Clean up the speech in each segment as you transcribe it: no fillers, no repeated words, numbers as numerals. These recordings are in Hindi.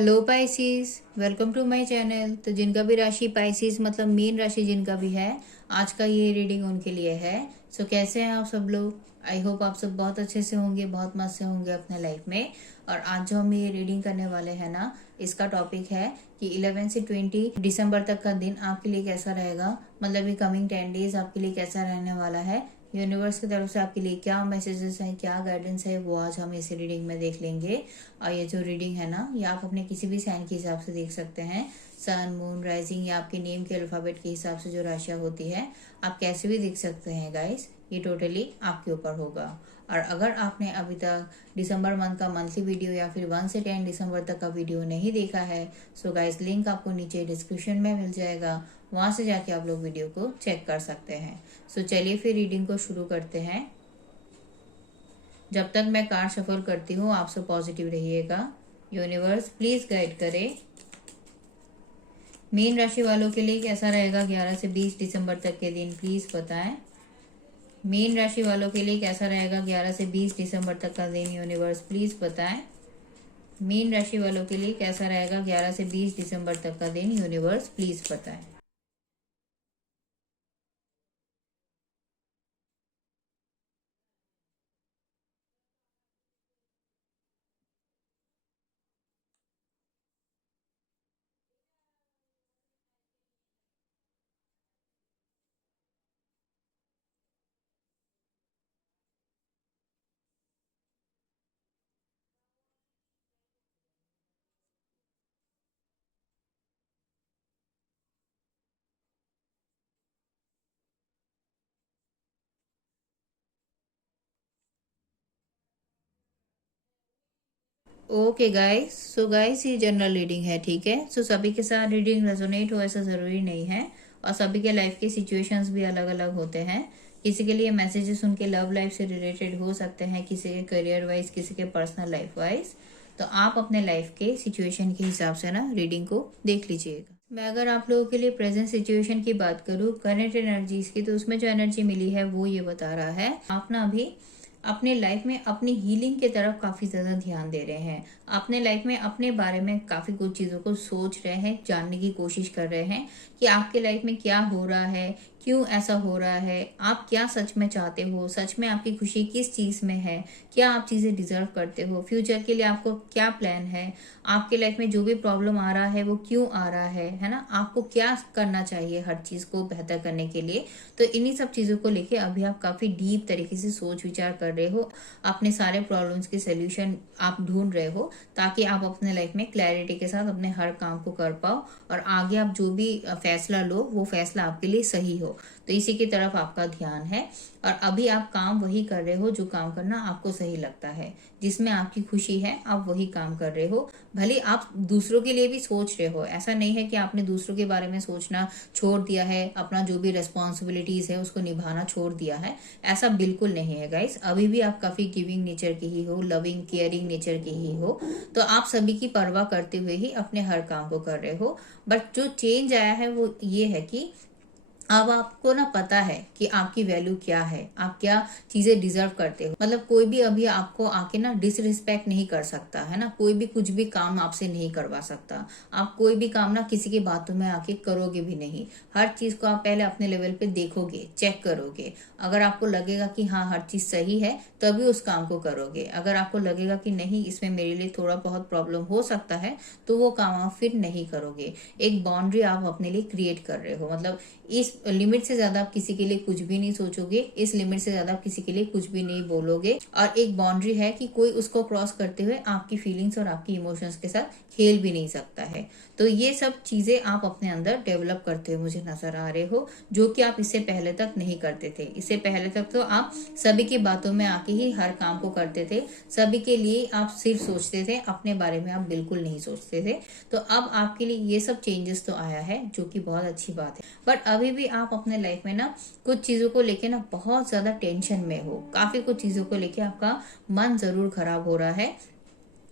Hello Pisces, welcome to my channel. तो जिनका भी राशि पाइसिस मतलब मीन राशि जिनका भी है, आज का ये रीडिंग उनके लिए है। सो कैसे हैं आप सब लोग? आई होप आप सब बहुत अच्छे से होंगे, बहुत मस्त से होंगे अपने लाइफ में। और आज जो हम ये रीडिंग करने वाले हैं ना, इसका टॉपिक है कि 11 से 20 दिसंबर तक का दिन आपके लिए कैसा रहेगा। मतलब ये कमिंग 10 डेज आपके लिए कैसा रहने वाला है। यूनिवर्स की तरफ से आपके लिए क्या मैसेजेस हैं, क्या गाइडेंस है, वो आज हम इस रीडिंग में देख लेंगे। और ये जो रीडिंग है ना, ये आप अपने किसी भी साइन के हिसाब से देख सकते हैं। सन, मून, राइजिंग या आपके नेम के अल्फाबेट के हिसाब से जो राशियां होती है, आप कैसे भी देख सकते हैं गाइस। ये टोटली आपके ऊपर होगा। और अगर आपने अभी तक दिसंबर मंथ का मंथली वीडियो या फिर 1 से 10 दिसंबर तक का वीडियो नहीं देखा है, सो गाइस लिंक आपको नीचे डिस्क्रिप्शन में मिल जाएगा, वहां से जाके आप लोग वीडियो को चेक कर सकते हैं। सो चलिए फिर रीडिंग को शुरू करते हैं। जब तक मैं कार्ड शफल करती हूँ, आप सब पॉजिटिव रहिएगा। यूनिवर्स प्लीज गाइड करे। मीन राशि वालों के लिए कैसा रहेगा 11 से 20 दिसंबर तक के दिन, प्लीज बताएं। मीन राशि वालों के लिए कैसा रहेगा 11 से 20 दिसंबर तक का दिन, यूनिवर्स प्लीज बताएं। मीन राशि वालों के लिए कैसा रहेगा 11 से 20 दिसंबर तक का दिन, यूनिवर्स प्लीज बताएं। ओके गाइस, सो गाइस ये जनरल रीडिंग है, ठीक है। सो सभी के साथ रीडिंग रेजोनेट हो ऐसा जरूरी नहीं है। और सभी के लाइफ के सिचुएशंस भी अलग अलग होते हैं। किसी के लिए मैसेजेस उनके लव लाइफ से रिलेटेड हो सकते हैं, किसी के करियर वाइज, किसी के पर्सनल लाइफ वाइज। तो आप अपने लाइफ के सिचुएशन के हिसाब से ना रीडिंग को देख लीजिएगा। मैं अगर आप लोगों के लिए प्रेजेंट सिचुएशन की बात करूँ, करंट एनर्जीज की, तो उसमें जो एनर्जी मिली है वो ये बता रहा है आप ना अभी अपने लाइफ में अपनी हीलिंग की तरफ काफी ज्यादा ध्यान दे रहे हैं। अपने लाइफ में अपने बारे में काफी कुछ चीजों को सोच रहे हैं, जानने की कोशिश कर रहे हैं कि आपके लाइफ में क्या हो रहा है, क्यों ऐसा हो रहा है, आप क्या सच में चाहते हो, सच में आपकी खुशी किस चीज में है, क्या आप चीजें डिजर्व करते हो, फ्यूचर के लिए आपको क्या प्लान है, आपके लाइफ में जो भी प्रॉब्लम आ रहा है वो क्यों आ रहा है ना, आपको क्या करना चाहिए हर चीज को बेहतर करने के लिए। तो इन्हीं सब चीजों को लेके अभी आप काफी डीप तरीके से सोच विचार कर रहे हो। अपने सारे प्रॉब्लम्स के सोल्यूशन आप ढूंढ रहे हो, ताकि आप अपने लाइफ में क्लैरिटी के साथ अपने हर काम को कर पाओ और आगे आप जो भी फैसला लो वो फैसला आपके लिए सही हो। तो इसी की तरफ आपका ध्यान है। और अभी आप काम वही कर रहे हो जो काम करना आपको सही लगता है, जिसमें आपकी खुशी है, आप वही काम कर रहे हो। भले आप दूसरों के लिए भी सोच रहे हो, ऐसा नहीं है कि आपने दूसरों के बारे में सोचना छोड़ दिया है, अपना जो भी रिस्पॉन्सिबिलिटीज है उसको निभाना छोड़ दिया है, ऐसा बिल्कुल नहीं है गाइस। अभी भी आप काफी गिविंग नेचर की ही हो, लविंग केयरिंग नेचर की ही हो। तो आप सभी की परवाह करते हुए ही अपने हर काम को कर रहे हो। बट जो चेंज आया है वो ये है कि अब आपको ना पता है कि आपकी वैल्यू क्या है, आप क्या चीजें डिजर्व करते हो। मतलब कोई भी अभी आपको आके ना डिसरिस्पेक्ट नहीं कर सकता है ना, कोई भी कुछ भी काम आपसे नहीं करवा सकता। आप कोई भी काम ना किसी की बातों में आके करोगे भी नहीं। हर चीज को आप पहले अपने लेवल पे देखोगे, चेक करोगे। अगर आपको लगेगा कि हाँ हर चीज सही है, तभी उस काम को करोगे। अगर आपको लगेगा कि नहीं इसमें मेरे लिए थोड़ा बहुत प्रॉब्लम हो सकता है, तो वो काम आप फिर नहीं करोगे। एक बाउंड्री आप अपने लिए क्रिएट कर रहे हो। मतलब इस लिमिट से ज्यादा आप किसी के लिए कुछ भी नहीं सोचोगे, इस लिमिट से ज्यादा आप किसी के लिए कुछ भी नहीं बोलोगे। और एक बाउंड्री है कि कोई उसको क्रॉस करते हुए आपकी फीलिंग्स और आपकी इमोशंस के साथ खेल भी नहीं सकता है। तो ये सब चीजें आप अपने अंदर डेवलप करते हुए मुझे नजर आ रहे हो, जो कि आप इससे पहले तक नहीं करते थे। इससे पहले तक तो आप सभी की बातों में आके ही हर काम को करते थे, सभी के लिए आप सिर्फ सोचते थे, अपने बारे में आप बिल्कुल नहीं सोचते थे। तो अब आपके लिए ये सब चेंजेस तो आया है, जो कि बहुत अच्छी बात है। बट अभी भी आप अपने लाइफ में ना कुछ चीजों को लेके ना बहुत ज्यादा टेंशन में हो, काफी कुछ चीजों को लेके आपका मन जरूर खराब हो रहा है।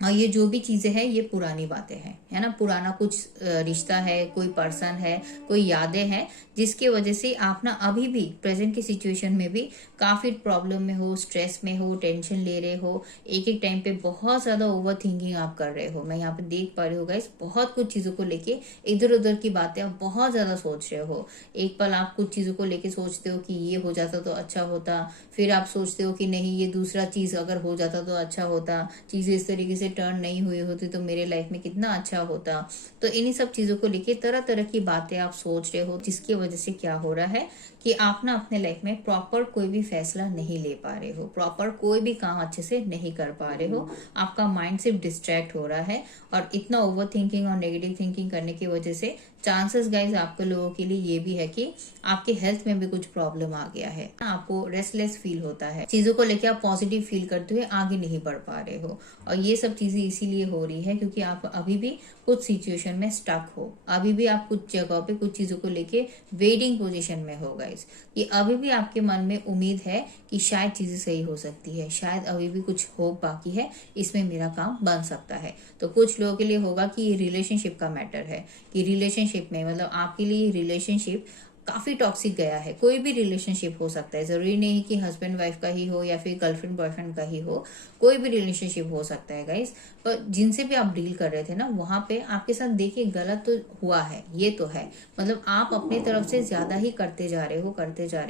और ये जो भी चीजें हैं ये पुरानी बातें हैं, है ना, पुराना कुछ रिश्ता है, कोई पर्सन है, कोई यादें हैं, जिसकी वजह से आप ना अभी भी प्रेजेंट की सिचुएशन में भी काफी प्रॉब्लम में हो, स्ट्रेस में हो, टेंशन ले रहे हो, एक एक टाइम पे बहुत ज्यादा ओवर थिंकिंग आप कर रहे हो। मैं यहाँ पे देख पा रही हूँ गाइस, बहुत कुछ चीजों को लेके इधर उधर की बातें आप बहुत ज्यादा सोच रहे हो। एक पल आप कुछ चीजों को लेके सोचते हो कि ये हो जाता तो अच्छा होता, फिर आप सोचते हो कि नहीं ये दूसरा चीज अगर हो जाता तो अच्छा होता, चीजें इस तरीके से टर्न नहीं हुई होती तो मेरे लाइफ में कितना अच्छा होता। तो इन्हीं सब चीजों को लेके तरह तरह की बातें आप सोच रहे हो, जिसकी वजह से क्या हो रहा है कि आप ना अपने लाइफ में प्रॉपर कोई भी फैसला नहीं ले पा रहे हो, प्रॉपर कोई भी काम अच्छे से नहीं कर पा रहे हो। आपका माइंड सिर्फ डिस्ट्रैक्ट हो रहा है, और इतना ओवर थिंकिंग और नेगेटिव थिंकिंग करने की वजह से चांसेस गाइज आपके लोगों के लिए ये भी है कि आपके हेल्थ में भी कुछ प्रॉब्लम आ गया है, आपको रेस्टलेस फील होता है, चीजों को लेकर आप पॉजिटिव फील करते हुए आगे नहीं बढ़ पा रहे हो। और ये सब चीजें इसीलिए हो रही है क्योंकि आप अभी भी कुछ सिचुएशन में स्टक हो, अभी भी आप कुछ जगह पे कुछ चीजों को लेके वेटिंग पोजीशन में हो गाइस। ये अभी भी आपके मन में उम्मीद है कि शायद चीजें सही हो सकती है, शायद अभी भी कुछ होप बाकी है, इसमें मेरा काम बन सकता है। तो कुछ लोगों के लिए होगा कि ये रिलेशनशिप का मैटर है, कि रिलेशनशिप में मतलब आपके लिए रिलेशनशिप काफी टॉक्सिक गया है। कोई भी रिलेशनशिप हो सकता है, जरूरी नहीं कि हस्बैंड वाइफ का ही हो या फिर गर्लफ्रेंड बॉयफ्रेंड का ही हो, कोई भी रिलेशनशिप हो सकता है गाइस। पर जिनसे भी आप डील कर रहे थे ना, वहां पे आपके साथ देखिए गलत तो हुआ है, ये तो है, मतलब आप अपनी तरफ से ज्यादा ही करते जा रहे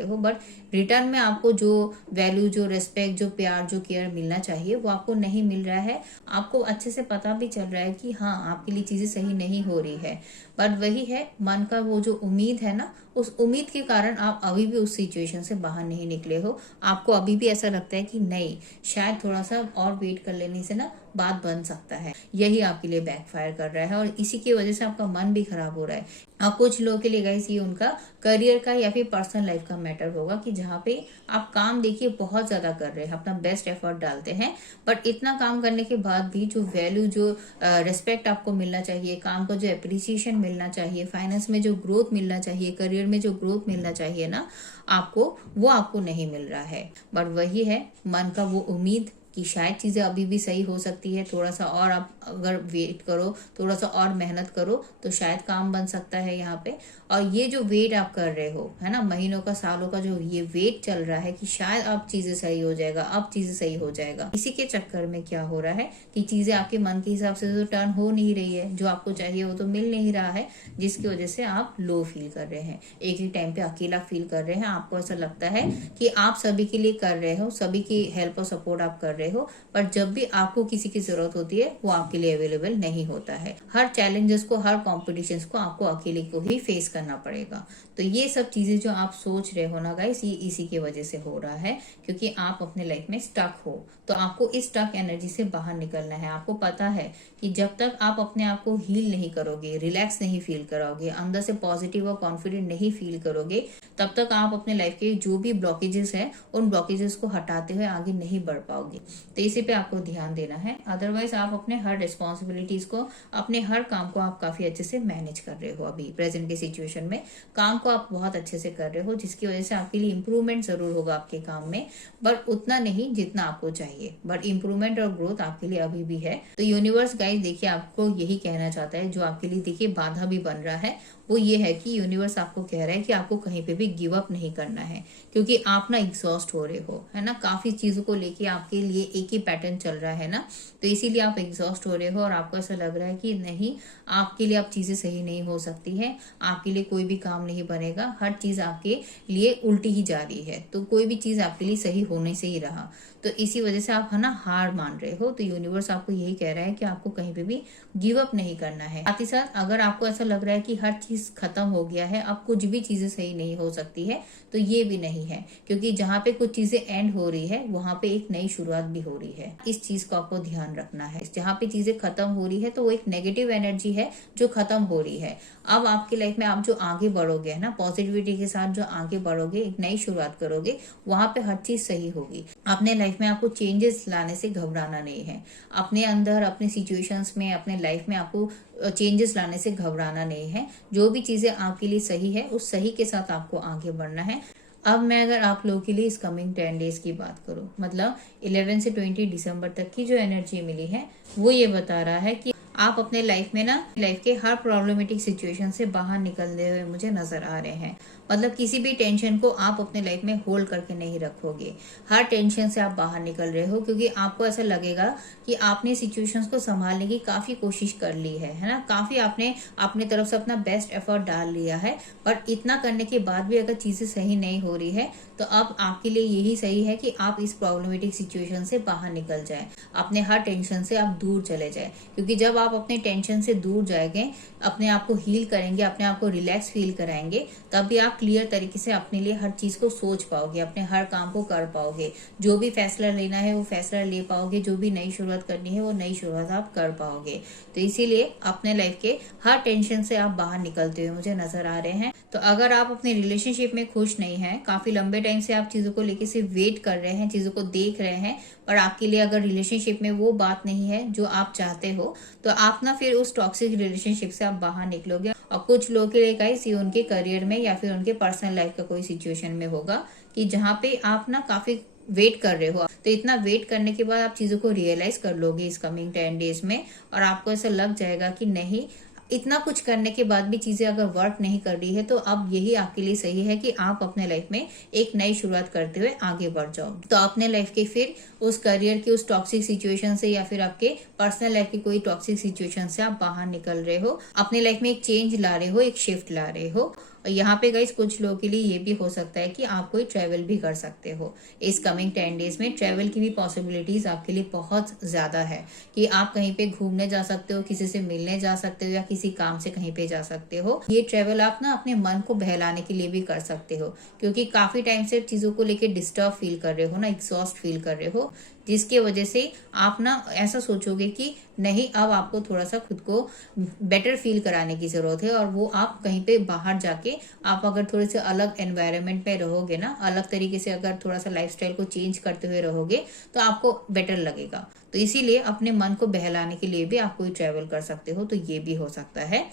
हो, बट रिटर्न में आपको जो वैल्यू, जो रिस्पेक्ट, जो प्यार, जो केयर मिलना चाहिए वो आपको नहीं मिल रहा है। आपको अच्छे से पता भी चल रहा है कि हाँ आपके लिए चीजें सही नहीं हो रही है, बट वही है मन का वो जो उम्मीद है ना, उस उम्मीद के कारण आप अभी भी उस सिचुएशन से बाहर नहीं निकले हो। आपको अभी भी ऐसा लगता है कि नहीं, शायद थोड़ा सा और वेट कर लेने से ना बात बन सकता है। यही आपके लिए बैकफायर कर रहा है और इसी की वजह से आपका मन भी खराब हो रहा है। और कुछ लोगों के लिए गाइस ये उनका करियर का या फिर पर्सनल लाइफ का मैटर होगा कि जहाँ पे आप काम देखिए बहुत ज्यादा कर रहे हैं, अपना बेस्ट एफर्ट डालते हैं, बट इतना काम करने के बाद भी जो वैल्यू, जो रिस्पेक्ट आपको मिलना चाहिए, काम का जो अप्रिसिएशन मिलना चाहिए, फाइनेंस में जो ग्रोथ मिलना चाहिए, करियर में जो ग्रोथ मिलना चाहिए ना आपको, वो आपको नहीं मिल रहा है। बट वही है मन का वो उम्मीद कि शायद चीजें अभी भी सही हो सकती है, थोड़ा सा और आप अगर वेट करो, थोड़ा सा और मेहनत करो तो शायद काम बन सकता है यहाँ पे। और ये जो वेट आप कर रहे हो है ना, महीनों का, सालों का जो ये वेट चल रहा है कि शायद अब चीजें सही हो जाएगा, अब चीजें सही हो जाएगा, इसी के चक्कर में क्या हो रहा है कि चीजें आपके मन के हिसाब से तो टर्न हो नहीं रही है, जो आपको चाहिए वो तो मिल नहीं रहा है, जिसकी वजह से आप लो फील कर रहे हैं, एक ही टाइम पे अकेला फील कर रहे हैं। आपको ऐसा लगता है कि आप सभी के लिए कर रहे हो, सभी की हेल्प और सपोर्ट आप कर रहे हो, पर जब भी आपको किसी की जरूरत होती है वो आपके लिए अवेलेबल नहीं होता है। हर चैलेंजेस को, हर कॉम्पिटिशन्स को आपको अकेले को ही फेस करना पड़ेगा। तो ये सब चीजें जो आप सोच रहे हो ना गाइस, ये इसी की वजह से हो रहा है क्योंकि आप अपने लाइफ में स्टक हो। तो आपको इस स्टक एनर्जी से बाहर निकलना है। आपको पता है कि जब तक आप अपने आप को हील नहीं करोगे, रिलैक्स नहीं फील करोगे, अंदर से पॉजिटिव और कॉन्फिडेंट नहीं फील करोगे, तब तक आप अपने लाइफ के जो भी ब्लॉकेजेस है उन ब्लॉकेजेस को हटाते हुए आगे नहीं बढ़ पाओगे। तो इसी पे आपको ध्यान देना है। अदरवाइज आप अपने हर रिस्पॉन्सिबिलिटीज को, अपने हर काम को आप काफी अच्छे से मैनेज कर रहे हो। अभी प्रेजेंट के सिचुएशन में काम को आप बहुत अच्छे से कर रहे हो, जिसकी वजह से आपके लिए इम्प्रूवमेंट जरूर होगा आपके काम में, बट उतना नहीं जितना आपको चाहिए, बट इम्प्रूवमेंट और ग्रोथ आपके लिए अभी भी है। तो यूनिवर्स गाइस देखिए आपको यही कहना चाहता है, जो आपके लिए देखिए बाधा भी बन रहा है वो ये है कि यूनिवर्स आपको कह रहा है कि आपको कहीं पे भी गिव अप नहीं करना है, क्योंकि आप ना एग्जॉस्ट हो रहे हो, है ना, काफी चीजों को लेके आपके लिए एक ही पैटर्न चल रहा है ना, तो इसीलिए आप एग्जॉस्ट हो रहे हो और आपको ऐसा लग रहा है कि नहीं, आपके लिए अब चीजें सही नहीं हो सकती है, आपके लिए कोई भी काम नहीं बनेगा, हर चीज आपके लिए उल्टी ही जा रही है, तो कोई भी चीज आपके लिए सही होने से ही रहा, तो इसी वजह से आप है ना हार मान रहे हो। तो यूनिवर्स आपको यही कह रहा है कि आपको कहीं पे भी गिव अप नहीं करना है। साथ ही साथ अगर आपको ऐसा लग रहा है कि हर चीज खत्म हो गया है, अब कुछ भी चीजें सही नहीं हो सकती है, तो ये भी नहीं है, क्योंकि जहाँ पे कुछ चीजें एंड हो रही है वहां पे एक नई शुरुआत भी हो रही है। इस चीज को आपको ध्यान रखना है। जहाँ पे चीजें खत्म हो रही है तो वो एक नेगेटिव एनर्जी है जो खत्म हो रही है। अब आपकी लाइफ में आप जो आगे बढ़ोगे है ना, पॉजिटिविटी के साथ जो आगे बढ़ोगे, एक नई शुरुआत करोगे, वहां पे हर चीज सही होगी। अपने लाइफ में आपको चेंजेस लाने से घबराना नहीं है। अपने अंदर, अपने सिचुएशंस में, अपने लाइफ में आपको चेंजेस लाने से घबराना नहीं है। जो भी चीजें आपके लिए सही है उस सही के साथ आपको आगे बढ़ना है। अब मैं अगर आप लोगों के लिए इस कमिंग 10 डेज की बात करूं, मतलब 11 से 20 दिसंबर तक की जो एनर्जी मिली है वो ये बता रहा है कि आप अपने लाइफ में ना लाइफ के हर प्रॉब्लमेटिक सिचुएशन से बाहर निकलते हुए मुझे नजर आ रहे हैं। मतलब किसी भी टेंशन को आप अपने लाइफ में होल्ड करके नहीं रखोगे, हर टेंशन से आप बाहर निकल रहे हो, क्योंकि आपको ऐसा लगेगा कि आपने सिचुएशंस को संभालने की काफी कोशिश कर ली है ना, काफी आपने अपनी तरफ से अपना बेस्ट एफर्ट डाल लिया है। पर इतना करने के बाद भी अगर चीजें सही नहीं हो रही है तो अब आपके लिए यही सही है कि आप इस प्रॉब्लमेटिक सिचुएशन से बाहर निकल जाए, अपने हर टेंशन से आप दूर चले जाए। क्योंकि जब आप अपने टेंशन से दूर जाएंगे, अपने आप को हील करेंगे, अपने आप को रिलैक्स फील कराएंगे, तभी आप क्लियर तरीके से अपने लिए हर चीज को सोच पाओगे, अपने हर काम को कर पाओगे, जो भी फैसला लेना है वो फैसला ले पाओगे, जो भी नई शुरुआत करनी है वो नई शुरुआत आप कर पाओगे। तो इसीलिए अपने लाइफ के हर टेंशन से आप बाहर निकलते हुए मुझे नजर आ रहे हैं। तो अगर आप अपने रिलेशनशिप में खुश नहीं है, काफी लंबे टाइम से आप चीजों को लेके सिर्फ वेट कर रहे हैं, चीजों को देख रहे हैं, और आपके लिए अगर रिलेशनशिप में वो बात नहीं है जो आप चाहते हो, तो आप ना फिर उस टॉक्सिक रिलेशनशिप से आप बाहर निकलोगे। और कुछ लोगों के लिए गाइस ये उनके करियर में या फिर उनके पर्सनल लाइफ का कोई सिचुएशन में होगा कि जहाँ पे आप ना काफी वेट कर रहे हो। तो इतना वेट करने के बाद आप चीजों को रियलाइज कर लोगे इस कमिंग 10 डेज में, और आपको ऐसा लग जाएगा कि नहीं, इतना कुछ करने के बाद भी चीजें अगर वर्क नहीं कर रही है तो अब यही आपके लिए सही है कि आप अपने लाइफ में एक नई शुरुआत करते हुए आगे बढ़ जाओ। तो अपने लाइफ के फिर उस करियर की उस टॉक्सिक सिचुएशन से या फिर आपके पर्सनल लाइफ की कोई टॉक्सिक सिचुएशन से आप बाहर निकल रहे हो, अपने लाइफ में एक चेंज ला रहे हो, एक शिफ्ट ला रहे हो। और यहाँ पे गाइस कुछ लोगों के लिए ये भी हो सकता है कि आप कोई ट्रैवल भी कर सकते हो इस कमिंग 10 डेज में। ट्रैवल की भी पॉसिबिलिटीज आपके लिए बहुत ज्यादा है कि आप कहीं पे घूमने जा सकते हो, किसी से मिलने जा सकते हो, या किसी काम से कहीं पे जा सकते हो। ये ट्रैवल आप ना अपने मन को बहलाने के लिए भी कर सकते हो, क्योंकि काफी टाइम से चीजों को लेके डिस्टर्ब फील कर रहे हो ना, एग्जॉस्ट फील कर रहे हो, जिसके वजह से आप ना ऐसा सोचोगे कि नहीं, अब आपको थोड़ा सा खुद को बेटर फील कराने की जरूरत है। और वो आप कहीं पे बाहर जाके आप अगर थोड़े से अलग एनवायरनमेंट में रहोगे ना, अलग तरीके से अगर थोड़ा सा लाइफस्टाइल को चेंज करते हुए रहोगे तो आपको बेटर लगेगा। तो इसीलिए अपने मन को बहलाने के लिए भी आप कोई ट्रैवल कर सकते हो, तो ये भी हो सकता है।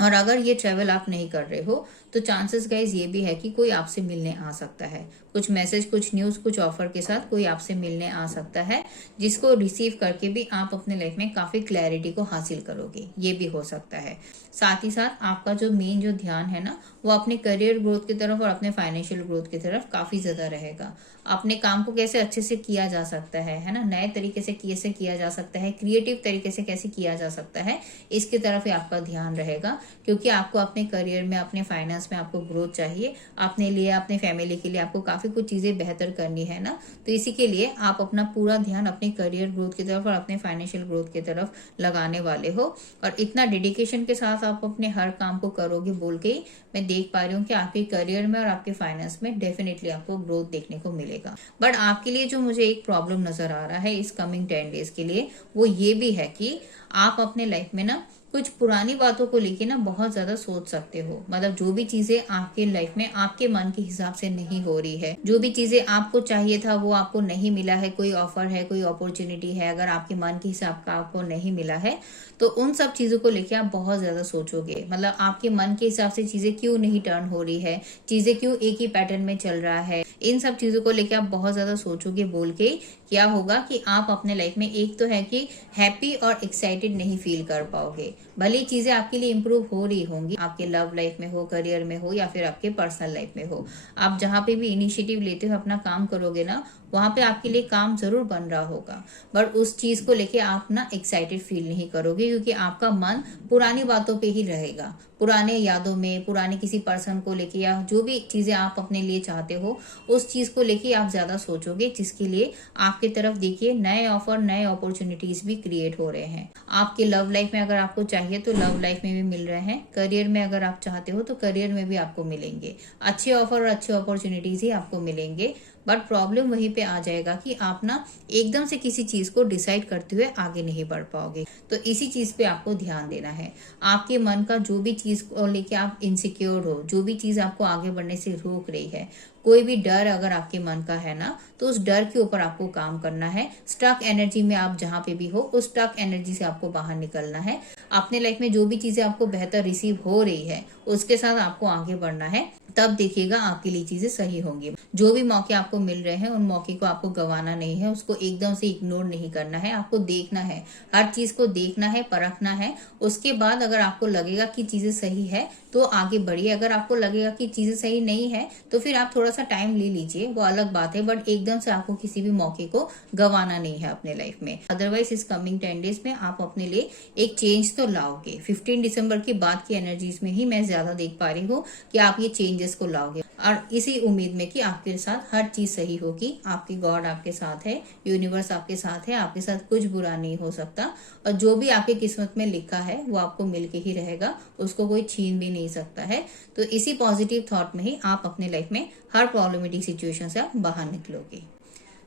और अगर ये ट्रैवल आप नहीं कर रहे हो तो चांसेस गाइज ये भी है कि कोई आपसे मिलने आ सकता है, कुछ मैसेज, कुछ न्यूज, कुछ ऑफर के साथ कोई आपसे मिलने आ सकता है, जिसको रिसीव करके भी आप अपने लाइफ में काफी क्लैरिटी को हासिल करोगे, ये भी हो सकता है। साथ ही साथ आपका जो मेन जो ध्यान है ना वो अपने करियर ग्रोथ की तरफ और अपने फाइनेंशियल ग्रोथ की तरफ काफी ज्यादा रहेगा। अपने काम को कैसे अच्छे से किया जा सकता है ना, नए तरीके से कैसे किया जा सकता है, क्रिएटिव तरीके से कैसे किया जा सकता है, इसकी तरफ ही आपका ध्यान रहेगा। क्योंकि आपको अपने करियर में, अपने फाइनेंस में आपको ग्रोथ चाहिए, अपने लिए, अपने फैमिली के लिए आपको काफी कुछ चीजें बेहतर करनी है ना। तो इसी के लिए आप अपना पूरा ध्यान अपने करियर ग्रोथ की तरफ और अपने फाइनेंशियल ग्रोथ की तरफ लगाने वाले हो। और इतना डेडिकेशन के साथ आप अपने हर काम को करोगे बोल के मैं देख पा रही हूँ कि आपके करियर में और आपके फाइनेंस में डेफिनेटली आपको ग्रोथ देखने को मिलेगा। बट आपके लिए जो मुझे एक प्रॉब्लम नजर आ रहा है इस कमिंग 10 डेज के लिए, वो ये भी है कि आप अपने लाइफ में ना कुछ पुरानी बातों को लेके ना बहुत ज्यादा सोच सकते हो। मतलब जो भी चीजें आपके लाइफ में आपके मन के हिसाब से नहीं हो रही है, जो भी चीजें आपको चाहिए था वो आपको नहीं मिला है, कोई ऑफर है, कोई अपॉर्चुनिटी है, अगर आपके मन के हिसाब का आपको नहीं मिला है तो उन सब चीजों को लेके आप बहुत ज्यादा सोचोगे। मतलब आपके मन के हिसाब से चीजें क्यों नहीं टर्न हो रही है, चीजें क्यों एक ही पैटर्न में चल रहा है, इन सब चीजों को लेके आप बहुत ज्यादा सोचोगे बोल के क्या होगा कि आप अपने लाइफ में एक तो है कि हैप्पी और एक्साइटेड नहीं फील कर पाओगे। भले चीजें आपके लिए इंप्रूव हो रही होंगी, आपके लव लाइफ में हो, करियर में हो, या फिर आपके पर्सनल लाइफ में हो, आप जहां पे भी इनिशिएटिव लेते हो, अपना काम करोगे ना, वहां पे आपके लिए काम जरूर बन रहा होगा। बट उस चीज को लेके आप ना एक्साइटेड फील नहीं करोगे, क्योंकि आपका मन पुरानी बातों पे ही रहेगा, पुराने यादों में, पुराने किसी पर्सन को लेके, या जो भी चीजें आप अपने लिए चाहते हो उस चीज को लेके आप ज्यादा सोचोगे, जिसके लिए आपकी तरफ देखिए नए ऑफर, नए अपॉर्चुनिटीज भी क्रिएट हो रहे हैं। आपके लव लाइफ में अगर आपको चाहिए तो लव लाइफ में भी मिल रहे हैं, करियर में अगर आप चाहते हो तो करियर में भी आपको मिलेंगे, अच्छे ऑफर और अच्छे अपॉर्चुनिटीज ही आपको मिलेंगे। बट प्रॉब्लम वहीं पे आ जाएगा कि आप ना एकदम से किसी चीज को डिसाइड करते हुए आगे नहीं बढ़ पाओगे। तो इसी चीज पे आपको ध्यान देना है। आपके मन का जो भी चीज को लेके आप इनसिक्योर हो, जो भी चीज आपको आगे बढ़ने से रोक रही है, कोई भी डर अगर आपके मन का है ना, तो उस डर के ऊपर आपको काम करना है। स्टक एनर्जी में आप जहां पे भी हो, उस स्टक एनर्जी से आपको बाहर निकलना है। अपने लाइफ में जो भी चीजें आपको बेहतर रिसीव हो रही है उसके साथ आपको आगे बढ़ना है, तब देखिएगा आपके लिए चीजें सही होंगी। जो भी मौके आपको मिल रहे हैं उन मौके को आपको गंवाना नहीं है, उसको एकदम से इग्नोर नहीं करना है, आपको देखना है, हर चीज को देखना है, परखना है। उसके बाद अगर आपको लगेगा कि चीजें सही है तो आगे बढ़िए, अगर आपको लगेगा कि चीजें सही नहीं है तो फिर आप थोड़ा सा टाइम ले लीजिए, वो अलग बात है, बट एकदम से आपको किसी भी मौके को गंवाना नहीं है अपने लाइफ में। अदरवाइज इस कमिंग 10 डेज में आप अपने लिए एक चेंज तो लाओगे। 15 दिसंबर के बाद की एनर्जीज में ही मैं ज्यादा देख पा रही हूँ कि आप ये चेंजेस को लाओगे, और इसी उम्मीद में कि आपके साथ हर चीज सही होगी। आपकी गॉड आपके साथ है, यूनिवर्स आपके साथ है, आपके साथ कुछ बुरा नहीं हो सकता, और जो भी आपकी किस्मत में लिखा है वो आपको मिलके ही रहेगा, उसको कोई छीन भी नहीं सकता है। तो इसी पॉजिटिव थॉट में ही आप अपने लाइफ में हर प्रॉब्लमेटिक सिचुएशन से आप बाहर निकलोगे।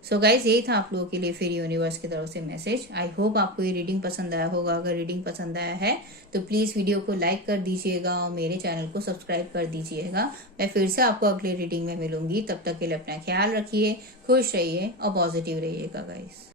सो गाइज, यही था आप लोगों के लिए फिर यूनिवर्स की तरफ से मैसेज। आई होप आपको ये रीडिंग पसंद आया होगा। अगर रीडिंग पसंद आया है तो प्लीज वीडियो को लाइक कर दीजिएगा और मेरे चैनल को सब्सक्राइब कर दीजिएगा। मैं फिर से आपको अगले रीडिंग में मिलूंगी, तब तक के लिए अपना ख्याल रखिए, खुश रहिए और पॉजिटिव रहिएगा गाइज।